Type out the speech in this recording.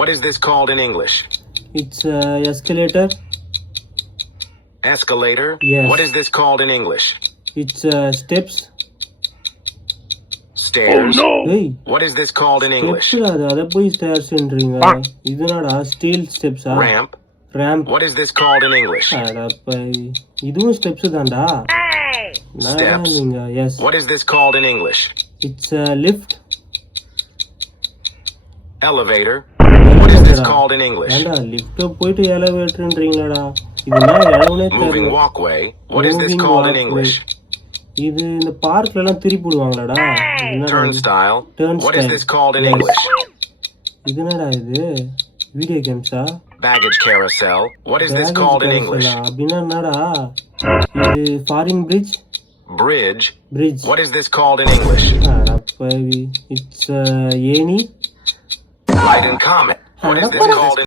What is this called in English? It's escalator. Escalator? Yes. What is this called in English? It's steps. Stairs? Hey, What is this called in English? steps அத போய் ஸ்டேர்ஸ்ன்றீங்க. இது என்னடா steel ஸ்டெப்ஸா? Ramp? Ramp. What is this called in English? அடப்பை, இதுவும் steps தான்டா. Steps? நீங்க yes. What is this called in English? It's lift. Elevator? What is this called in English? ஏண்டா லிஃப்ட் போயிட்டு எலவேட்டர்ன்றீங்களாடா? இதுனா எலவனே Moving தெரியல. walkway? What is this Moving called in walkway. English? இது இந்த பார்க்ல எல்லாம் திருப்பி விடுவாங்களாடா? Turnstile? Turnstile. What is this called in Yes. English? இது என்னடா இது? Video கேம்ஸா? Baggage carousel? What is this called in English? அப்படின்னா என்னடா? இது foreign bridge. Bridge? Bridge. What is this called in English? அடப்பாவி. இட்ஸ் ஏணி. Light and comet? What is this called in